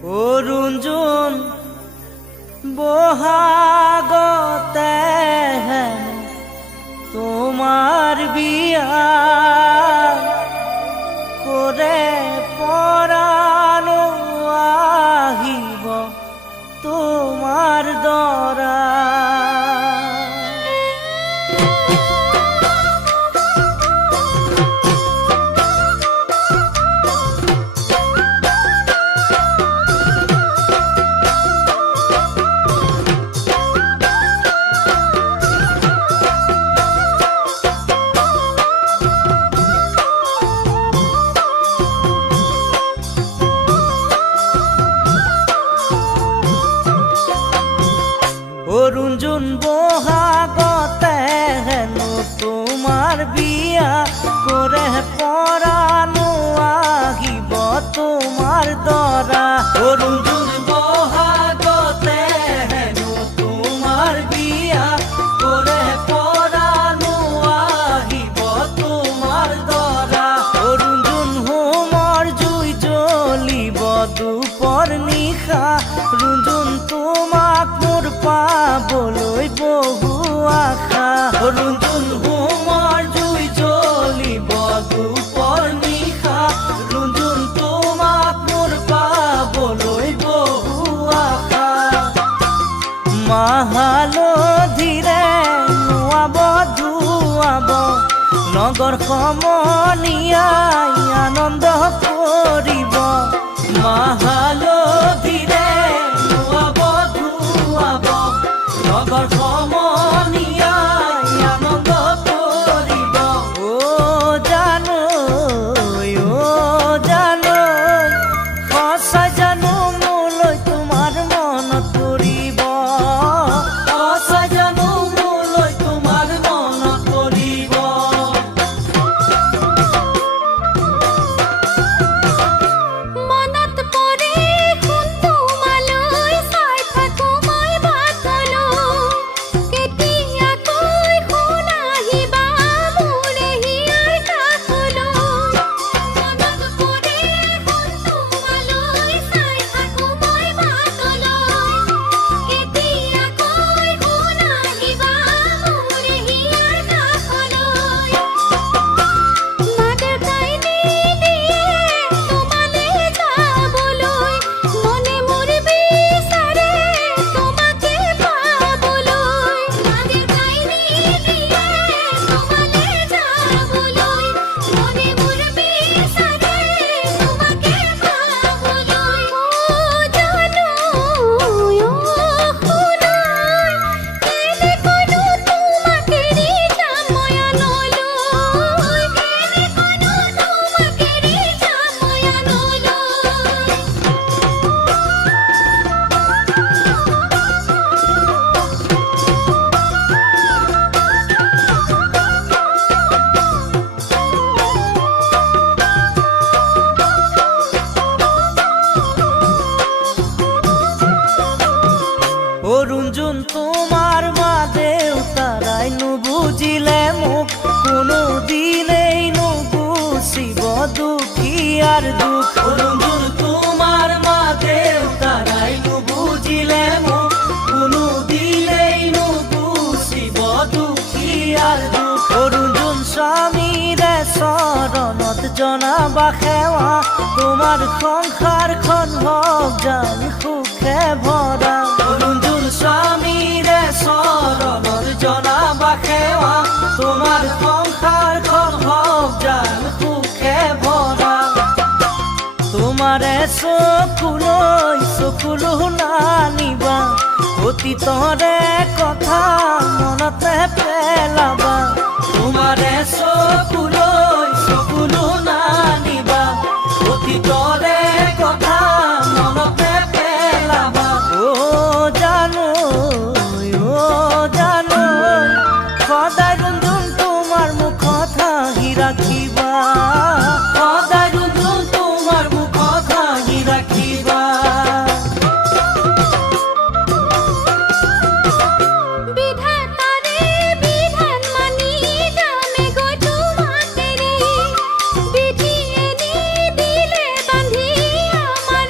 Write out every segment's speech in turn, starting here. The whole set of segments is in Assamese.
অরুণ বহাগতে তোমার বিয়া করে পরানো আহিব তোমার দরা। অরুণ বহাগতে হেন তোমার বিয়া করে পরানো আহিব তোমার দরা। অরুণ বহাগতে হেন তোমার বিয়া করে পরানো আহিব তোমার দরা। অরুণ হোমর জুই জ্বলিব দুপর নিশা রুঞ্জুন তোমাক মোর পাবলৈ বহু আশা। রুঞ্জুন হোমৰ জুই জ্বলিব দুপৰ নিশা ৰঞ্জুন তোমাক মোৰ পাবলৈ বহু আশা। মাহালধিৰে নোৱাব ধুৱাব নগৰ সমনীয়াই আনন্দ কৰিব। মাহালধিৰে নগৰ সমনীয়াই আনন্দ কৰিব। ও জানো সঁচা জানো মোলৈ তোমাৰ মনত পৰিব। সঁচা জানো মোলৈ তোমাৰ মনত পৰিব। অরুণ তোমার মা দেউতারাই নুবুঝিলে মোক কোনো দিনেই নুবুঝিব দুঃখী আর দুঃখ। অরুণ তোমার মা দেউতারাই নুবুঝিলে মোক কোনো দিনেই নুবুঝিব দুঃখী আর দুঃখ। অরুণ স্বামীৰে চৰণত জনাবা সেৱা তোমাৰ সংসাৰখন হওক জানি সুখে ভৰা। অৰুণ স্বামীৰে চৰণত জনাবা সেৱা তোমাৰ সংসাৰখন হওক জান সুখে ভৰা। তোমাৰে চকুলো নানিবা অতীতৰে কথা মনতে পেলাবা। তোমাৰে চকুলো নানিবা অতীতৰে কথা মনতে পেলাবা। ও জানো সদায় ৰঞ্জুন তোমাৰ মুখত হাঁহি ৰাখিবা। সদায় ৰঞ্জুন তোমাৰ মুখত হাঁহি ৰাখিবা। বিধাতাৰে বিধান মানি যামে গৈ তোমাক এৰি। বিধি এনি দিলে বান্ধি আমাৰ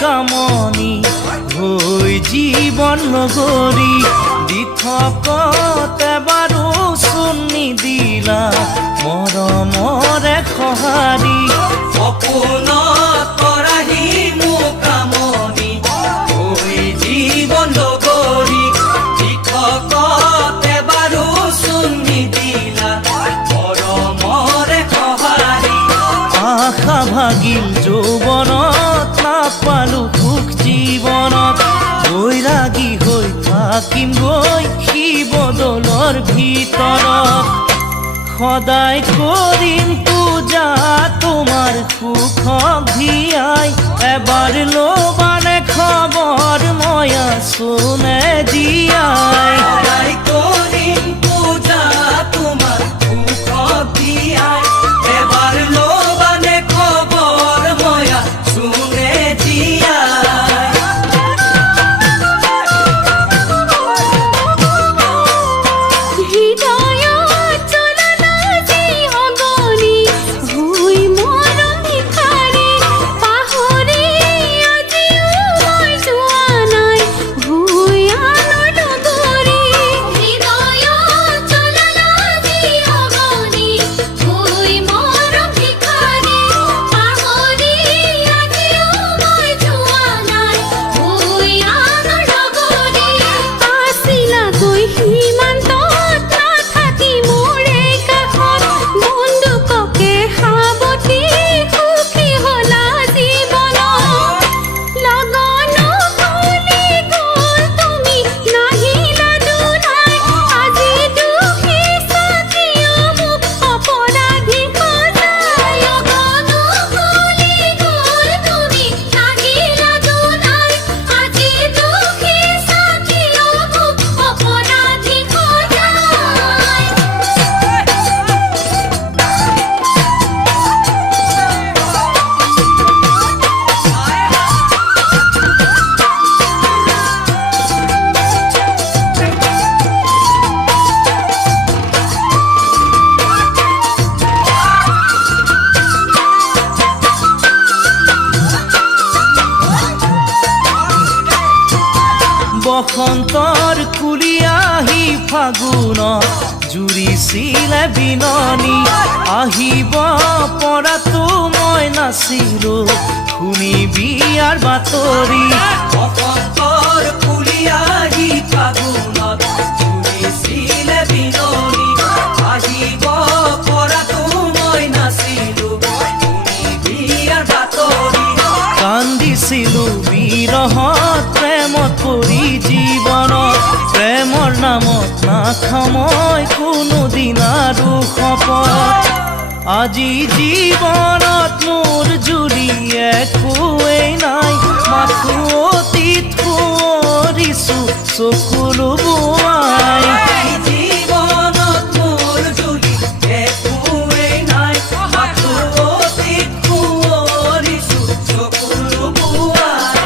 কামনি হৈ জীৱন নগৰী দিঠকত এবাৰো চোন নিদিলা মৰমৰে সঁহাৰি সপোনত কৰাহি মোক কামনি হৈ জীৱন নগৰী দিঠকত এবাৰো চোন নিদিলা মৰমৰে সঁহাৰি আশা ভাগিল যৌৱনত নাপালো সুখ জীৱনত বৈৰাগী হৈ থাকিম গৈ শিৱদৌলৰ ভিতৰত সদায় কৰিম পূজা তোমাৰ সুখক ধিয়াই এবাৰ ল'বানে খবৰ মই আছোনে জীয়াই সদায় কৰিম পূজা তোমাৰ সুখক দিয়াই এবাৰ ল'বানে খবৰ মই আছোনে জীয়াই হৃদয়ত জ্বলা যি অগনি হৈ মৰম ভিখাৰী পাহৰি আজিও মই যোৱা নাই হৈ আনৰ নগৰী হৃদয়ত জ্বলা যি অগনি হৈ মৰম ভিখাৰী পাহৰি আজিও মই যোৱা নাই হৈ আনৰ নগৰী আছিলা গৈ সীমান্তত নাথাকি মোৰে কাষত বন্দুককে সাৱটি সুখী হ'লা জীৱনত লগন খুলি গ'ল তুমি নাহিলা দুনাই আজি দুখী চাকিয় মোক অপৰাধী সজাই লগন খুলি গ'ল তুমি নাহিলা দুনাই আজি দুখী চাকিয় মোক অপৰাধী সজাই বসন্তৰ কুলি আহি ফাগুনত জুৰিছিলে বিননি আহিব পৰাতো মই নাছিলো শুনি বিয়াৰ বাতৰি বসন্তৰ কুলি আহি ফাগুনত জুৰিছিলে বিননি আহিব পৰাতো মই নাছিলো শুনি বিয়াৰ বাতৰি কান্দিছিলো বিৰহত প্ৰেমত পৰি জীৱনত প্ৰেমৰ নামত নাখাওঁ মই কোনোদিন আৰু শপত আজি জীৱনত মোৰ জুৰি একোৱেই নাই মাথো অতীত সোঁৱৰিছো চকুলো বোৱাই জীৱনত মোৰ জুৰি একোৱেই নাই মাথো অতীত সোঁৱৰিছো চকুলো বোৱাই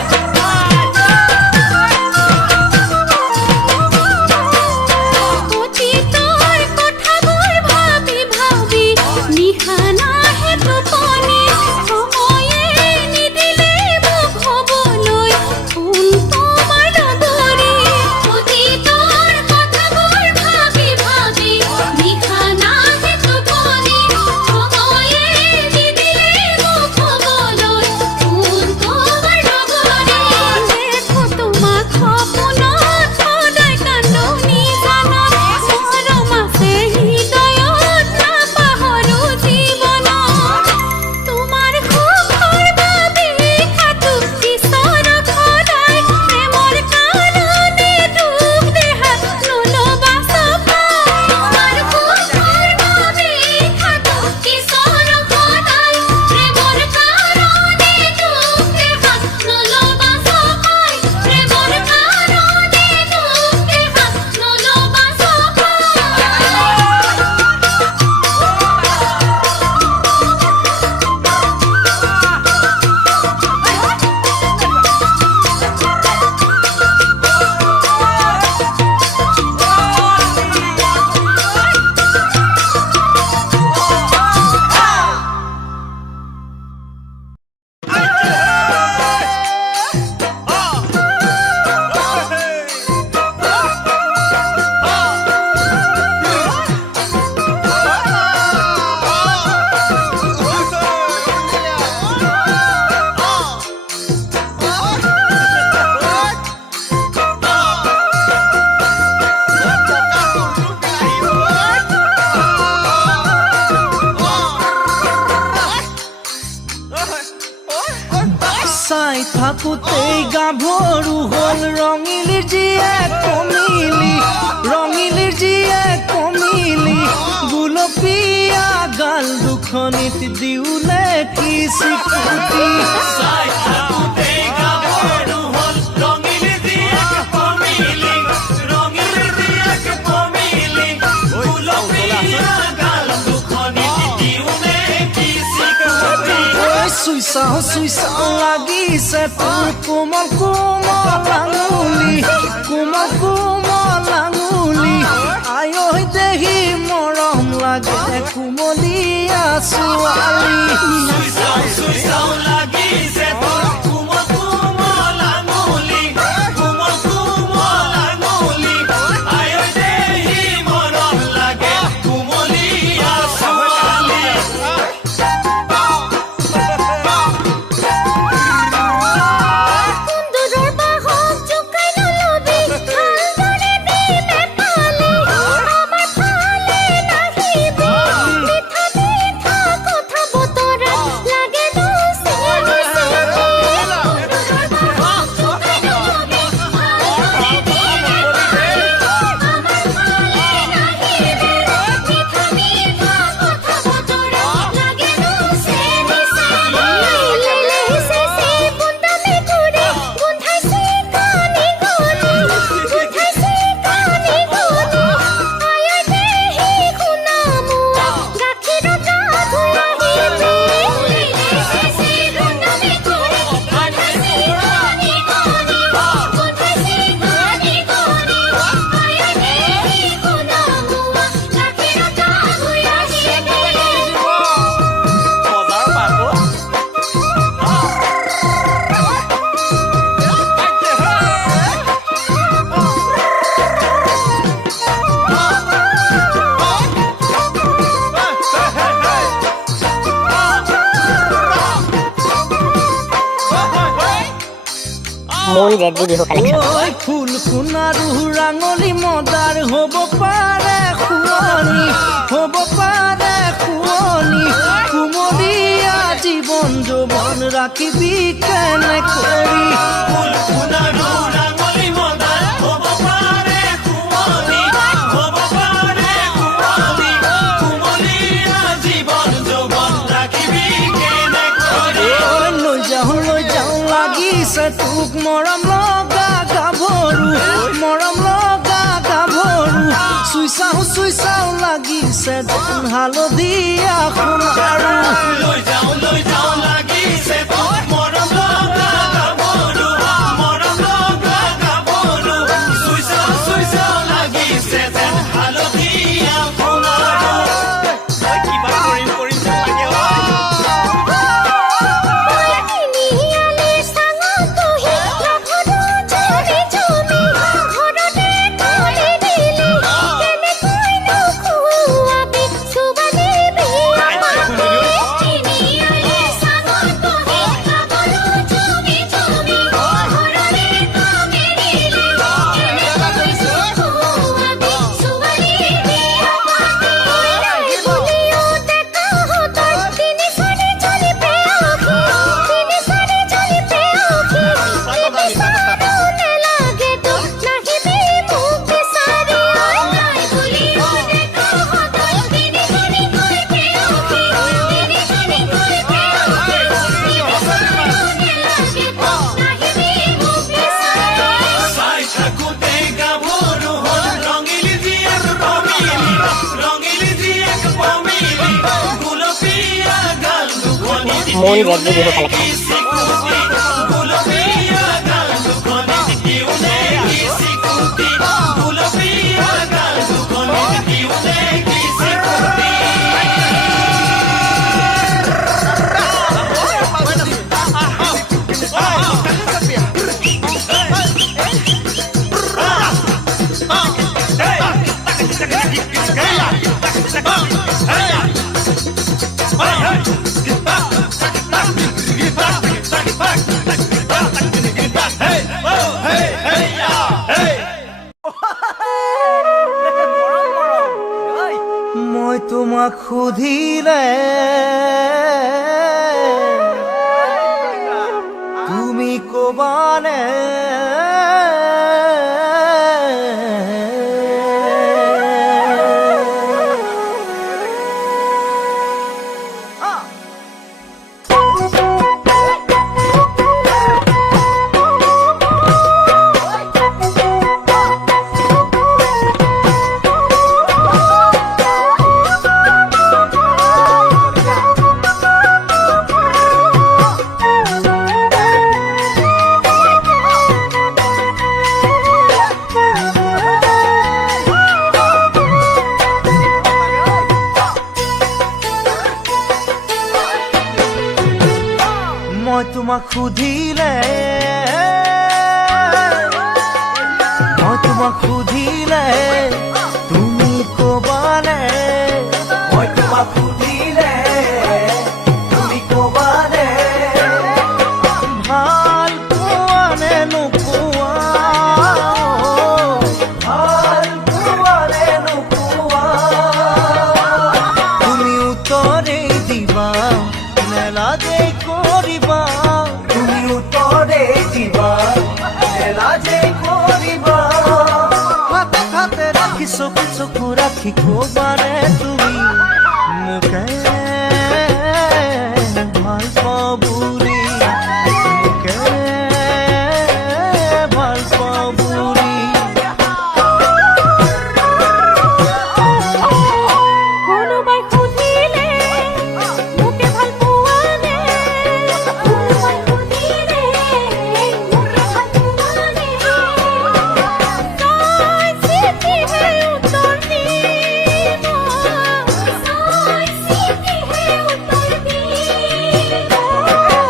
অতীতৰ কথাবোৰ ভাবি ভাবি নিশা নাহে টোপনি সময়ে নিদিলে মোক হ'বলৈ কোন তোমাৰ লগৰী অতীতৰ চিকুটি চাই থাকোঁতেই গাভৰু হ'ল ৰঙিল জীয়েক পমিলি ৰঙিল জীয়েক পমিলি গুলপীয়া গাল দুখনি দিওঁনে কি চিকুটি চুই চাওঁ লাগিছে তোৰ কোমল কোমল আঙুলি কোমল কোমল আঙুলি আয়ৈ দেহি মৰম লাগে কুমলীয়া ছোৱালী চুই চাওঁ লাগিছে তোৰ কোমল কোমল আঙুলি কোমল কোমল আঙুলি আয়ৈ দেহি মৰম লাগে কুমলীয়া ছোৱালী কুন্দুৰৰ বাহক জোকাই নলবি ভালদৰে দিলে পালে আমাৰ ফালে নাহিবি মিঠা মিঠা কথা বতৰা লাগে ন চেনি চেনি কুন্দুৰৰ বাহক জোকাই নলবি ভালদৰে দিলে পালে আমাৰ ফালে নাহিবি মিঠা মিঠা কথা বতৰা লাগে ন চেনি চেনি লেলে হেচেছে বুন্দা মেকুৰী গোন্ধাইছে কানি গলি গোন্ধাইছে কানি গলি আয়া দেহি শুনা মোৱা গাখীৰৰ গা ধুই আহিবি লেলে হেচেছে বুন্দা মেকুৰী গোন্ধাইছে কানি গলি গোন্ধাইছে কানি গলি আয়া দেহি শুনা মোৱা গাখীৰৰ গা ধুই আহিবি মূল জেডজি বিহু কালেকশ্যন ঐ ফুল সোণাৰু ৰাঙলী মদাৰ হ'ব পাৰে শুৱনি হ'ব পাৰে শুৱনি কুমলীয়া জীৱন যৌৱন ৰাখিবি কেনে কৰি ফুল সোণাৰু ৰাঙলী মদাৰ হ'ব পাৰে শুৱনি হ'ব পাৰে শুৱনি কুমলীয়া জীৱন যৌৱন ৰাখিবি কেনে কৰি ঐ লৈ যাওঁ লাগিছে তোক মৰম লগা গাভৰু চুই চাওঁ লাগিছে যেন হালধীয়া সোণাৰু লৈ যাওঁ লাগিছে তোক মৰম লগা গাভৰু চুই চাওঁ লাগিছে যেন হালধীয়া সোণাৰু কিবা কৰিম তিনিআলি চাঙত বহি ৰখনো জমি জমি ঘৰতে থৈ দিলি কেনেকৈনো খুৱাবি ছোৱালী বিয়া পাতি তিনিআলি চাঙত বহি ৰখনো জমি জমি ঘৰতে থৈ দিলি কেনেকৈনো খুৱাবি ছোৱালী বিয়া পাতি নাই বুলিও দেখা হতৰ তিনি চাৰি চলি পেয়সী তিনি চাৰি চলি পেয়সী নিবিচাৰো নেলাগে তোক নাহিবি মোক বিচাৰি নাই বুলিও দেখা হতৰ তিনি চাৰি কৈ পেয়সী তিনি চাৰি কৈ পেয়সী নিবিচাৰো নেলাগে তোক নাহিবি মোক বিচাৰি চাই থাকোঁতেই গাভৰু হ'ল ৰঙিল জীয়েক পমিলি গুলপীয়া গাল দুখনি মূল জেডজি বিহু কালেকশ্যন গুলপীয়া গাল দুখনি দিওঁনে কি চিকুটি গুলপীয়া গাল দুখনি দিওঁনে কি চিকুটি মই তোমাক সুধিলে তুমি ক'বানে সুধিলে মই তোমাক সুধিলে তুমি কবানে মই তোমাক সুধিলে তুমি কবানে ভাল পোৱা নে নোপোৱা ভাল পোৱা নে নোপোৱা তুমি উত্তৰে দিবা নেলাজে কৰিবা তুমি উত্তৰে দিবা নেলাজে কৰিবা হাতে হাতে ৰাখি চকু চকু ৰাখি কবানে তুমি মোকে ভাল পাওঁ বুলি মোকে ভাল পাওঁ বুলি কোনোবাই সুধিলে মোকে ভাল পোৱা নে কোনোবাই সুধিলে মোকে ভাল পোৱা নে তই চিঠিহে উত্তৰ দিব তই চিঠিহে উত্তৰ দিব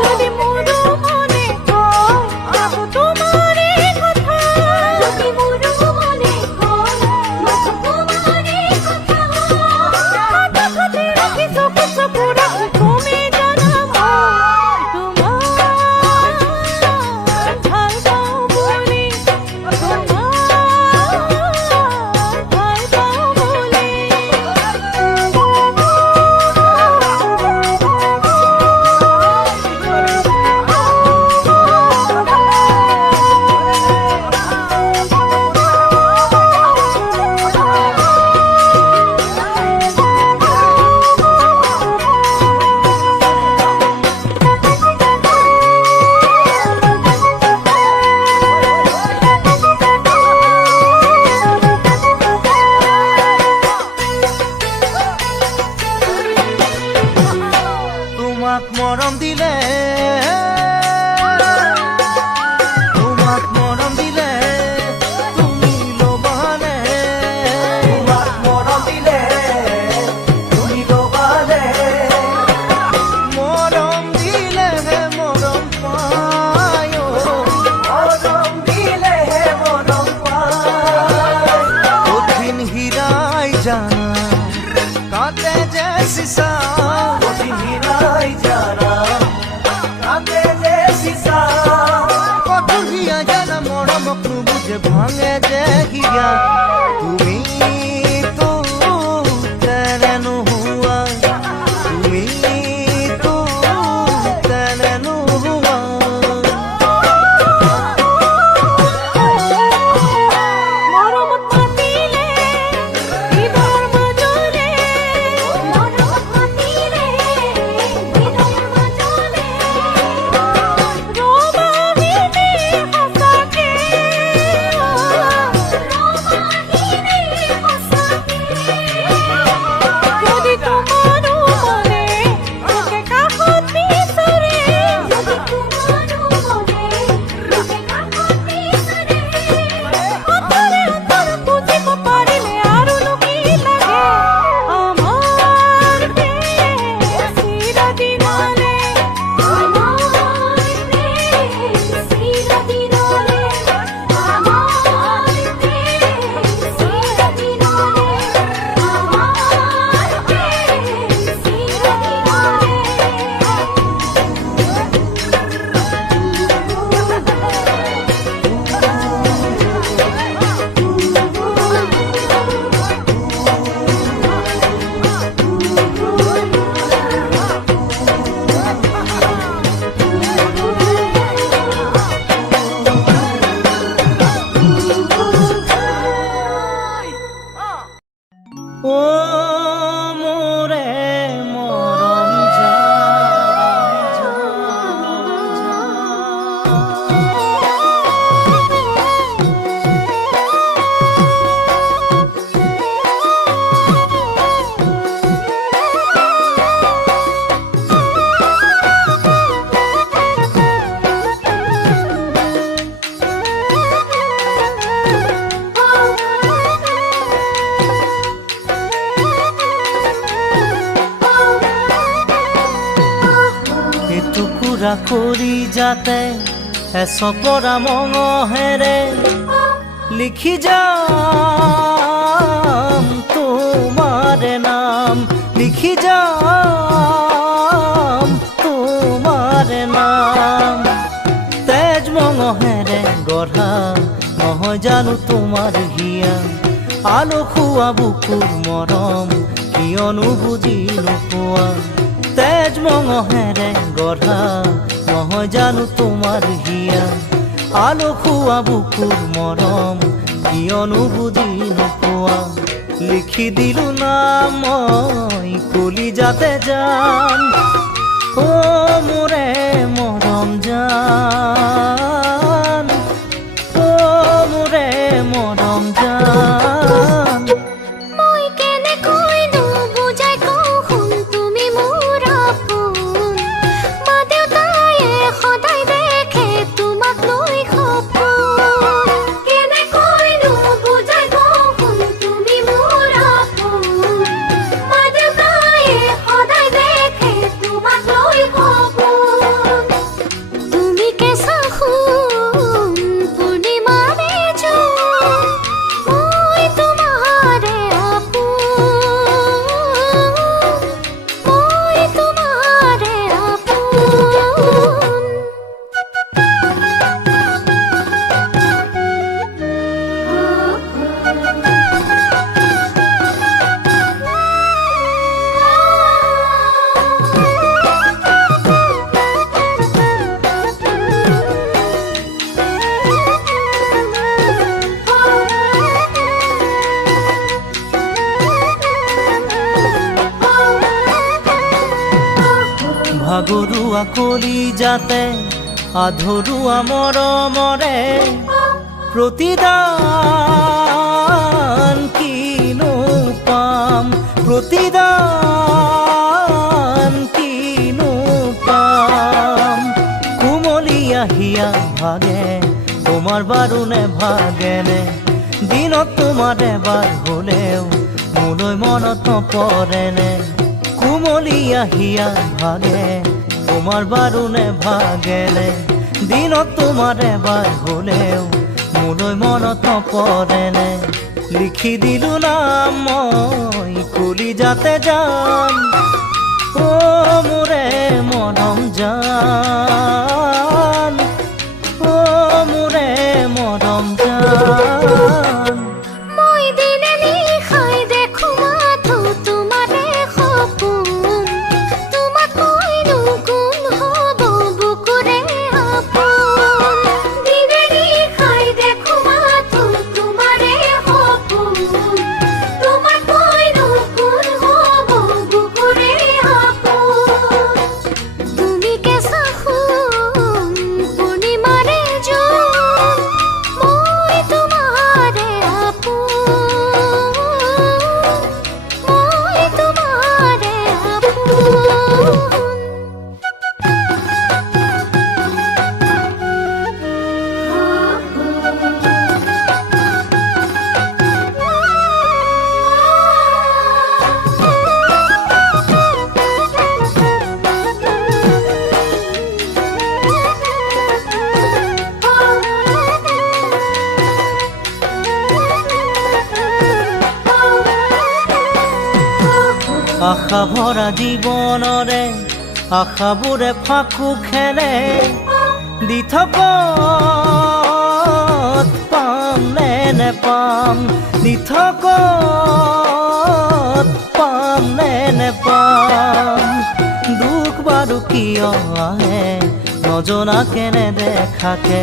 যদি মোৰো মনে কয় আকৌ তোমাৰে কথা যদি মোৰো মনে কয় আকৌ তোমাৰে কথা হাতে হাতে ৰাখি চকু চকু ৰাখি তুমি জনাব তোমাক ভাল পাওঁ বুলি তোমাক ভাল পাওঁ বুলি তোমাক মৰম দিলে তোমাক মৰম দিলে তুমি ল'বানে তোমাক মৰম দিলে তুমি ল'বানে মৰম দিলেহে মৰম পায় মৰম দিলেহে মৰম পায় কঠিন হীৰাই জানা কাটে যে চিচা কঠিন হীৰাই জানা কাটে যে চিচা কঠোৰ হিয়া জানা মৰমক নুবুজে ভাঙে যে হিয়া তুমি তো তেনে নোহোৱা তুমি তো তেনে নোহোৱা মৰমত মাতিলে হৃদয়ৰ মাজলে মৰমত মাতিলে হৃদয়ৰ মাজলে ৰবাহিনী সঁচাকে ৰবাহিনী আখৰি যাতে এচপৰা মঙহেৰে লিখি যাম তোমাৰে নাম, লিখি যাম তোমাৰে নাম। তেজ মঙহেৰে গঢ়া নহয় জানো তোমাৰ হিয়া, আলসুৱা বুকুৰ মৰম কিয়নো বুজি নোপোৱা। তেজ মঙহেৰে গঢ়া নহয় জানো তোমাৰ হিয়া, আলসুৱা বুকুৰ মৰম কিয়নো বুজি নোপোৱা। লিখি দিলো নাম মই কলিজাতে জান, অ মোৰে মৰম জান, অ মোৰে মৰম জান। মই কেনেকৈনো বুজাই কওঁ শুন তুমি মোৰ আপোন, মা দেউতায়ে সদায় দেখে তোমাক লৈ সপোন। কেনেকৈনো বুজাই কওঁ শুন তুমি মোৰ আপোন, মা দেউতায়ে সদায় দেখে তোমাক লৈ সপোন। তুমি কেঁচা সোণ পূৰ্ণিমাৰে জোন, মই তোমাৰে আপোন, মই তোমাৰে ভাগৰুৱা কলিজাতে আধৰুৱা মৰমৰে প্ৰতিদান কিনো পাম, প্ৰতিদান কিনো পাম। কুমলীয়া হিয়া ভাগে তোমাৰ বাৰু নেভাগেনে, দিনত তোমাৰ এবাৰ হ'লেও মোলৈ মনত নপৰেনে। কুমলীয়া হিয়া ভাগে তোমাৰ বাৰু নেভাগেনে, দিনত তোমাৰ এবাৰ হ'লেও মোলৈ মনত নপৰেনে। লিখি দিলো নাম মই কলিজাতে জান, অ মোৰে মৰম জান, অ মোৰে মৰম জান। মই দিনে নিশাই দেখো মাথো তোমাৰে সপোন, তোমাক কৈনো কোন হ'ব বুকুৰে আপোন। দিনে নিশাই দেখো মাথো তোমাৰে সপোন, তোমাক কৈনো কোন হ'ব বুকুৰে আপোন। তুমি কেঁচা সোণ পূৰ্ণিমাৰে জোন, মই তোমাৰে আপোন, মই তোমাৰে আশা ভৰা জীৱনৰে আশাবোৰে ফাকু খেলে, দি থকত পাম নে নেপাম, দি থকত পাম নে নেপাম। দুখ বাৰু কিয় আহে নজনাকে নেদেখাকে,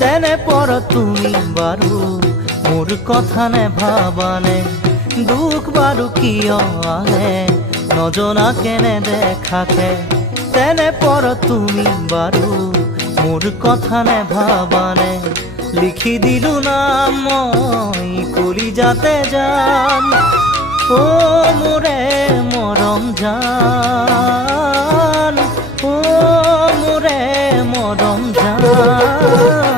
তেনে পৰ তুমি বাৰু মোৰ কথা নেভাবানে। দুখ বাৰু কিয় আহে নজনাকে নেদেখাকে, তেনে পৰ তুমি বাৰু মোৰ কথা নেভাবানে। লিখি দিলো নাম মই কলিজাতে জান, অ মোৰে মৰম জান, অ মোৰে মৰম জান।